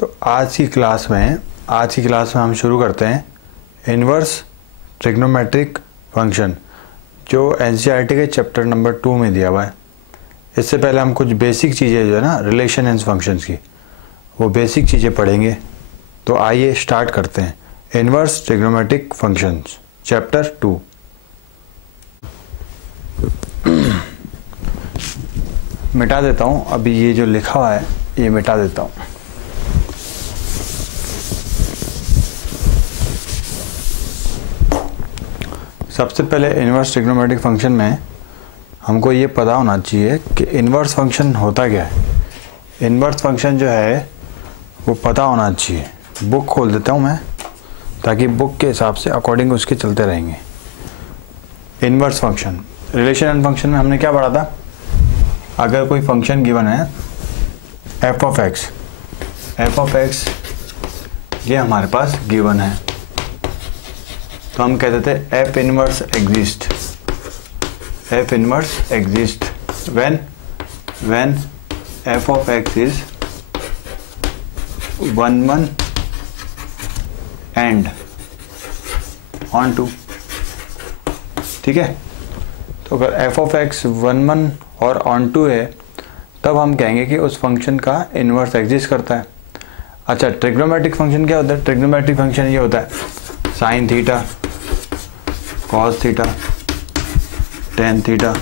तो आज की क्लास में हम शुरू करते हैं इन्वर्स ट्रिग्नोमेट्रिक फंक्शन जो एनसीईआरटी के चैप्टर नंबर 2 में दिया हुआ है। इससे पहले हम कुछ बेसिक चीज़ें जो है ना रिलेशन एंड फंक्शंस की, वो बेसिक चीज़ें पढ़ेंगे। तो आइए स्टार्ट करते हैं इन्वर्स ट्रिग्नोमेट्रिक फंक्शंस चैप्टर 2। मिटा देता हूँ, अभी ये जो लिखा हुआ है ये मिटा देता हूँ। सबसे पहले इन्वर्स ट्रिग्नोमेट्रिक फंक्शन में हमको ये पता होना चाहिए कि इन्वर्स फंक्शन होता क्या है। इन्वर्स फंक्शन जो है वो पता होना चाहिए। बुक खोल देता हूँ मैं, ताकि बुक के हिसाब से अकॉर्डिंग उसके चलते रहेंगे। Inverse function relation and function में हमने क्या पढ़ा था? अगर कोई फंक्शन गिवन है एफ ऑफ एक्स ये हमारे पास गिवन है, तो हम कहते थे F inverse exist when F of X is 1 and onto. ठीक है, तो अगर एफ ऑफ एक्स 1 और ऑन टू है तब हम कहेंगे कि उस फंक्शन का इन्वर्स एग्जिस्ट करता है। अच्छा, ट्रिग्नोमेट्रिक फंक्शन क्या होता है? ट्रिग्नोमेट्रिक फंक्शन ये होता है sine theta, cos theta, tan theta,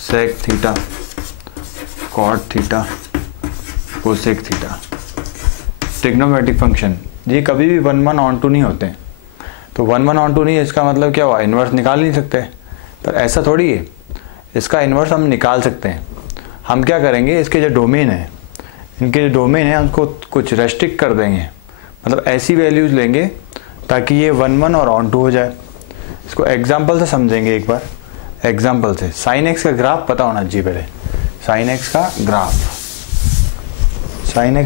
sec theta, cot theta, cosec theta. Trigonometric function ये कभी भी 1 ऑन टू नहीं होते हैं। तो 1 ऑन टू नहीं है, इसका मतलब क्या हुआ? इन्वर्स निकाल नहीं सकते। पर ऐसा थोड़ी है, इसका इन्वर्स हम निकाल सकते हैं। हम क्या करेंगे, इसके जो डोमेन है, इनके जो डोमेन है उनको कुछ रेस्ट्रिक्ट कर देंगे। मतलब ऐसी वैल्यूज़ लेंगे ताकि ये 1 और ऑन टू हो जाए। इसको एग्जाम्पल से समझेंगे एक बार। एग्जाम्पल से साइन एक्स का ग्राफ पता होना चाहिए पहले। साइन एक्स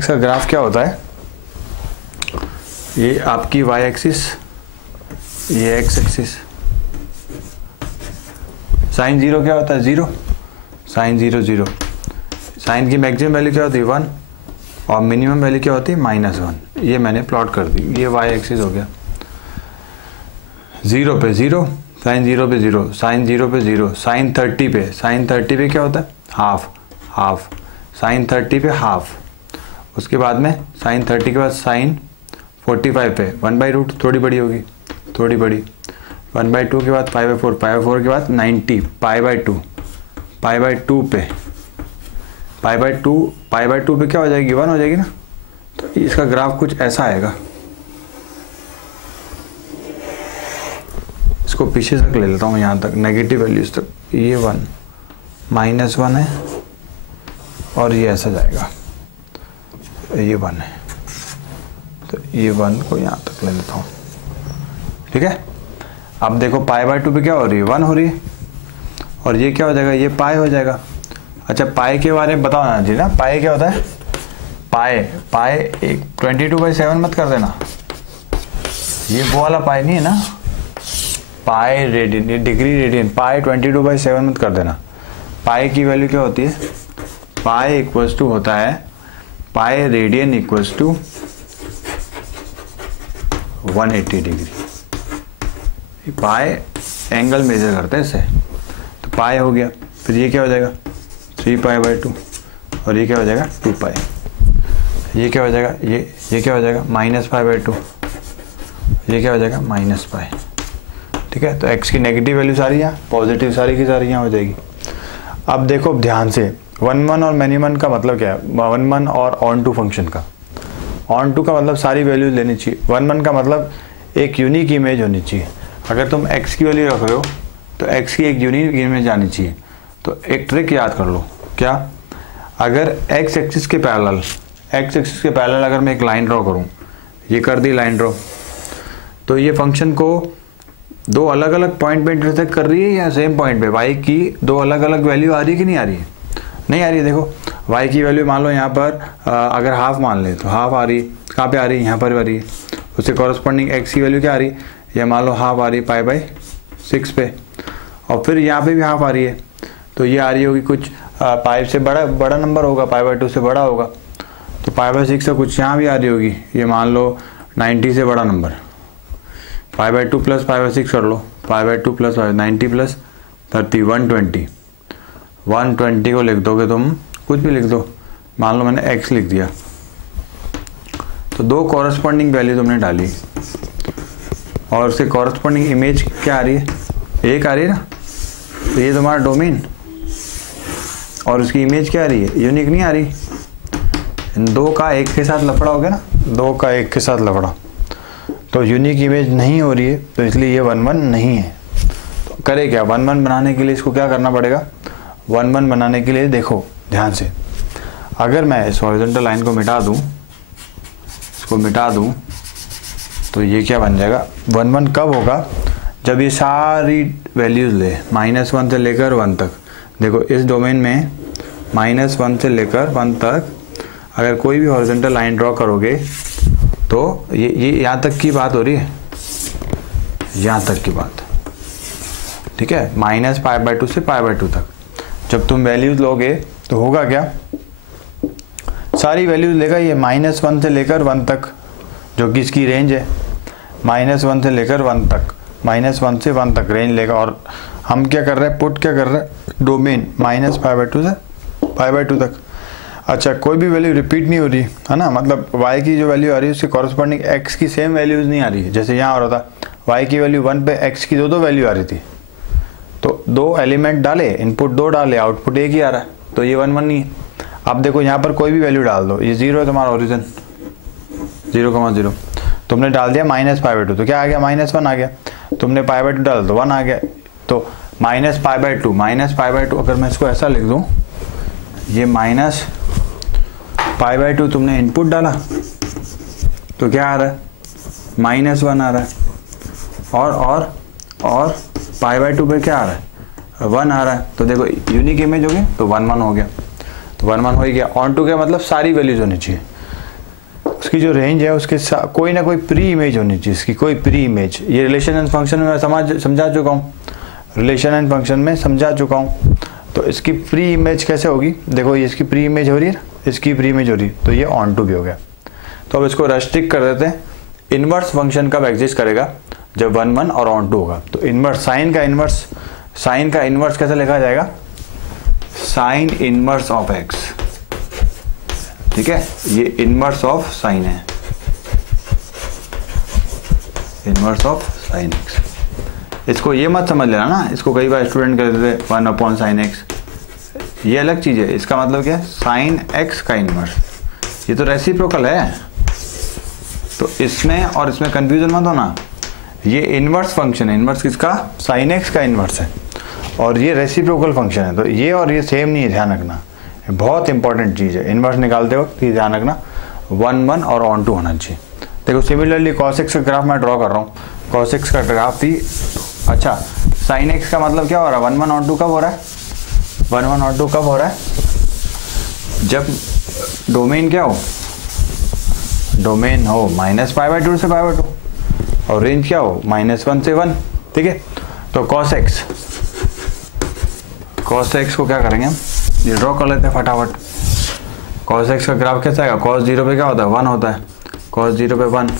का ग्राफ क्या होता है? ये आपकी वाई एक्सिस, ये एक्स एक्सिस। साइन जीरो क्या होता है? जीरो। Sine zero. साइन की मैक्सिमम वैल्यू क्या होती है? 1 और मिनिमम वैल्यू क्या होती है? -1। ये मैंने प्लॉट कर दी। ये वाई एक्सिस हो गया। 0 पे 0, साइन 0 पे 0, साइन 0 पे 0, साइन 30 पे क्या होता है? हाफ। साइन 30 पे हाफ। उसके बाद में साइन 30 के बाद साइन 45 पे 1/√, थोड़ी बड़ी होगी, थोड़ी बड़ी। 1/2 के बाद π/4 के बाद 90, π/2 पे π/2 पे क्या हो जाएगी? 1 हो जाएगी ना। तो इसका ग्राफ कुछ ऐसा आएगा। इसको पीछे तक ले लेता हूँ, यहाँ तक नेगेटिव वैल्यूज तक। ये 1 -1 है और ये ऐसा जाएगा। ये 1 है, तो ये 1 को यहाँ तक ले लेता हूँ। ठीक है, अब देखो π/2 पे क्या हो रही है? 1 हो रही है। और ये क्या हो जाएगा? ये पाई हो जाएगा। अच्छा, पाई के बारे में बताओ ना जी ना। पाई क्या होता है? पाई एक 22/7 मत कर देना। ये वो वाला पाई नहीं है ना। पाई रेडियन, डिग्री रेडियन, पाई 22/7 मत कर देना। पाई की वैल्यू क्या होती है? पाई इक्वल्स टू होता है pi radian equals to 180 degree. Pi angle measure करते हैं इससे। तो पाई हो गया। फिर ये क्या हो जाएगा? 3π/2 और ये क्या हो जाएगा? 2π। ये क्या हो जाएगा? ये क्या हो जाएगा? -π/2। ये क्या हो जाएगा? -π। ठीक है, तो x की नेगेटिव वैल्यू सारी यहाँ, पॉजिटिव सारी की सारी यहाँ हो जाएगी। अब देखो ध्यान से, 1 और मिनिमम का मतलब क्या है? 1 और ऑन टू फंक्शन का। ऑन टू का मतलब सारी वैल्यूज लेनी चाहिए। 1 का मतलब एक यूनिक इमेज होनी चाहिए। अगर तुम x की वैल्यू रख रहे हो तो x की एक यूनिक इमेज आनी चाहिए। तो एक ट्रिक याद कर लो। क्या? अगर x एक्सिस के पैरेलल अगर मैं एक लाइन ड्रॉ करूं, ये कर दी लाइन ड्रॉ, तो ये फंक्शन को दो अलग अलग पॉइंट पे इंटरसेक्ट कर रही है या सेम पॉइंट पे? y की दो अलग अलग वैल्यू आ रही है कि नहीं आ रही है? नहीं आ रही है। देखो y की वैल्यू मान लो यहाँ पर अगर हाफ मान ले तो हाफ आ रही है। कहाँ पे आ रही है? यहाँ पर आ रही है। उससे कॉरस्पॉन्डिंग x की वैल्यू क्या आ रही है? ये मान लो हाफ आ रही है π/6 पे, और फिर यहाँ पे भी हाफ आ रही है। तो ये आ रही होगी कुछ पाई से बड़ा नंबर होगा, π/2 से बड़ा होगा। तो पाई बाय 6 से कुछ यहाँ भी आ रही होगी, ये मान लो 90 से बड़ा number, pi by 2 plus pi by 6 कर लो, पाई बाय 2 प्लस 90 प्लस 30 120, 120 को लिख दोगे तुम, कुछ भी लिख दो, मान लो मैंने x लिख दिया, तो दो कॉरस्पॉन्डिंग वैल्यू तुमने डाली और उसके कॉरस्पॉन्डिंग इमेज क्या आ रही है, एक आ रही है ना, तो ये तुम्हारा डोमेन और उसकी इमेज क्या आ रही है, यूनिक नहीं आ रही। इन दो का एक के साथ लफड़ा हो गया ना, दो का एक के साथ लफड़ा, तो यूनिक इमेज नहीं हो रही है, तो इसलिए ये 1 1 नहीं है। तो करे क्या, 1 1 बनाने के लिए इसको क्या करना पड़ेगा, 1 1 बनाने के लिए देखो ध्यान से, अगर मैं इस हॉरिजॉन्टल लाइन को मिटा दूं, इसको मिटा दूं, तो ये क्या बन जाएगा, 1 1 कब होगा, जब ये सारी वैल्यूज ले -1 से लेकर 1 तक। देखो इस डोमेन में -1 से लेकर 1 तक अगर कोई भी हॉरिजॉन्टल लाइन ड्रॉ करोगे तो ये यहाँ तक की बात हो रही है, यहाँ तक की बात, ठीक है, -π/2 से π/2 तक। जब तुम वैल्यूज लोगे तो होगा क्या, सारी वैल्यूज लेगा ये -1 से लेकर 1 तक, जो कि इसकी रेंज है, -1 से लेकर 1 तक, -1 से 1 तक रेंज लेगा। और हम क्या कर रहे हैं, पुट क्या कर रहे हैं, डोमेन -π/2 से π/2 तक। अच्छा, कोई भी वैल्यू रिपीट नहीं हो रही है ना, मतलब y की जो वैल्यू आ रही है उसके कॉरस्पॉन्डिंग x की सेम वैल्यूज नहीं आ रही है। जैसे यहाँ हो रहा था y की वैल्यू 1 पे x की दो वैल्यू आ रही थी, तो दो एलिमेंट डाले, इनपुट दो डाले, आउटपुट एक ही आ रहा है, तो ये 1 1 नहीं है। अब देखो यहाँ पर कोई भी वैल्यू डाल दो, ये 0 है तुम्हारा ओरिजिन, 0,0 तुमने डाल दिया -π/2, तो क्या आ गया, -1 आ गया। तुमने π/2 डाल दो 1 आ गया, तो -π/2 अगर मैं इसको ऐसा लिख दूं, ये -π/2 तुमने इनपुट डाला तो क्या आ रहा है, -1 आ रहा है, और π/2 पे क्या आ रहा है, 1 आ रहा है। तो देखो यूनिक इमेज हो गई, तो 1 1 हो गया, तो 1 1 हो ही गया। ऑन टू क्या मतलब सारी वैल्यूज होनी चाहिए, उसकी जो रेंज है उसके कोई ना कोई प्री इमेज होनी चाहिए, इसकी कोई प्री इमेज। ये रिलेशन एंड फंक्शन में समझा चुका हूँ, रिलेशन एंड फंक्शन में समझा चुका हूँ। तो इसकी प्री इमेज कैसे होगी, देखो ये इसकी प्री इमेज हो रही है, इसकी प्री इमेज हो रही है, तो ये ऑन टू भी हो गया। तो अब इसको रेस्ट्रिक्ट कर देते हैं, इनवर्स फंक्शन कब एग्जिस्ट करेगा, जब 1 1 और ऑन टू होगा। तो इनवर्स, साइन का इनवर्स कैसे लिखा जाएगा, साइन इनवर्स ऑफ एक्स, ठीक है, ये इनवर्स ऑफ साइन है, इनवर्स ऑफ साइन एक्स। इसको ये मत समझ लेना ना, इसको कई बार स्टूडेंट कर देते 1/sin x, ये अलग चीज है। इसका मतलब क्या है, साइन x का इनवर्स, ये तो रेसिप्रोकल है, तो इसमें और इसमें कंफ्यूजन मत होना। ये इनवर्स फंक्शन है, इनवर्स किसका, साइन x का इनवर्स है, और ये रेसिप्रोकल फंक्शन है, तो ये और ये सेम नहीं है, ध्यान रखना, बहुत इंपॉर्टेंट चीज है। इनवर्स निकालते वक्त ये ध्यान रखना 1 1 और ऑन टू होना चाहिए। देखो सिमिलरली cos x का ग्राफ मैं ड्रॉ कर रहा हूँ, cos x का ग्राफ भी, अच्छा sin x का मतलब क्या हो रहा है, 1 1 ऑन टू कब हो रहा है, 1 1 ऑन टू कब हो रहा है, जब डोमेन क्या हो, डोमेन हो -π/2 से π/2 और रेंज क्या हो -1 से 1, ठीक है। तो cos x को क्या करेंगे हम, ये ड्रॉ कर लेते हैं फटाफट। cos x का ग्राफ कैसा आएगा, cos 0 पे क्या होता है, 1 होता है, cos 0 पे 1,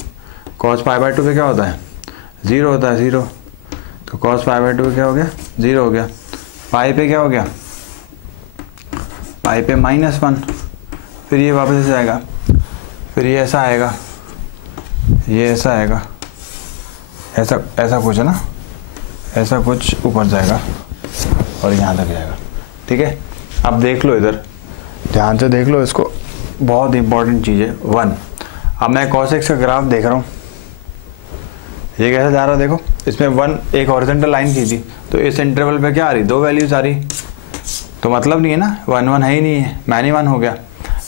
cos π/2 पे क्या होता है, 0 होता है, 0, तो cos π/2 पे क्या हो गया, 0 हो गया। पाई पे क्या हो गया, पाई पे -1, फिर ये वापस से आएगा, फिर ये ऐसा आएगा, ये ऐसा आएगा, ऐसा कुछ है ना, ऐसा कुछ ऊपर जाएगा और यहाँ तक जाएगा, ठीक है। अब देख लो इधर, ध्यान से देख लो इसको, बहुत इंपॉर्टेंट चीज़ है 1। अब मैं cos x का ग्राफ देख रहा हूँ, ये कैसे जा रहा है, देखो इसमें 1 एक हॉरिजॉन्टल लाइन की थी, तो इस इंटरवल पे क्या आ रही, 2 वैल्यूज आ रही, तो मतलब नहीं है ना, 1 1 है ही नहीं है, मैनी 1 हो गया।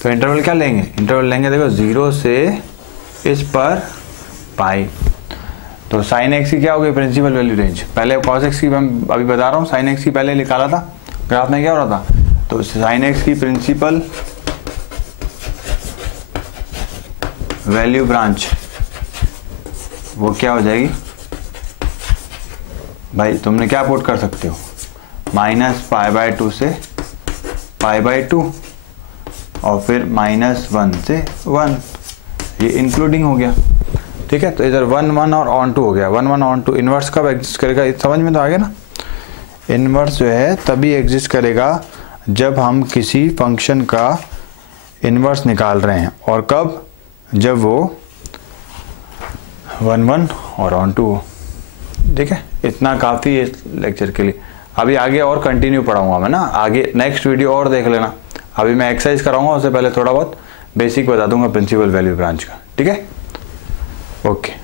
तो इंटरवल क्या लेंगे, इंटरवल लेंगे देखो 0 से इस पर पाई, तो sin x की क्या हो गई, प्रिंसिपल वैल्यू रेंज। पहले cos x की मैं अभी बता रहा हूँ, sin x की पहले निकाला था, ग्राफ में क्या हो रहा था, तो sin x की प्रिंसिपल वैल्यू ब्रांच वो क्या हो जाएगी भाई, तुमने क्या पुट कर सकते हो, -π/2 से π/2 और फिर -1 से 1, ये इंक्लूडिंग हो गया। ठीक है, तो इधर 1 1 और ऑन टू हो गया। 1 1 ऑन टू इनवर्स कब एग्जिस्ट करेगा, समझ में तो आ गया ना। इनवर्स जो है तभी एग्जिस्ट करेगा जब हम किसी फंक्शन का इनवर्स निकाल रहे हैं, और कब, जब वो 1 1 और ऑन टू हो। ठीक है, इतना काफ़ी है इस लेक्चर के लिए। अभी आगे और कंटिन्यू पढ़ाऊंगा मैं ना, आगे नेक्स्ट वीडियो और देख लेना। अभी मैं एक्सरसाइज कराऊंगा, उससे पहले थोड़ा बहुत बेसिक बता दूंगा प्रिंसिपल वैल्यू ब्रांच का। ठीक है, ओके।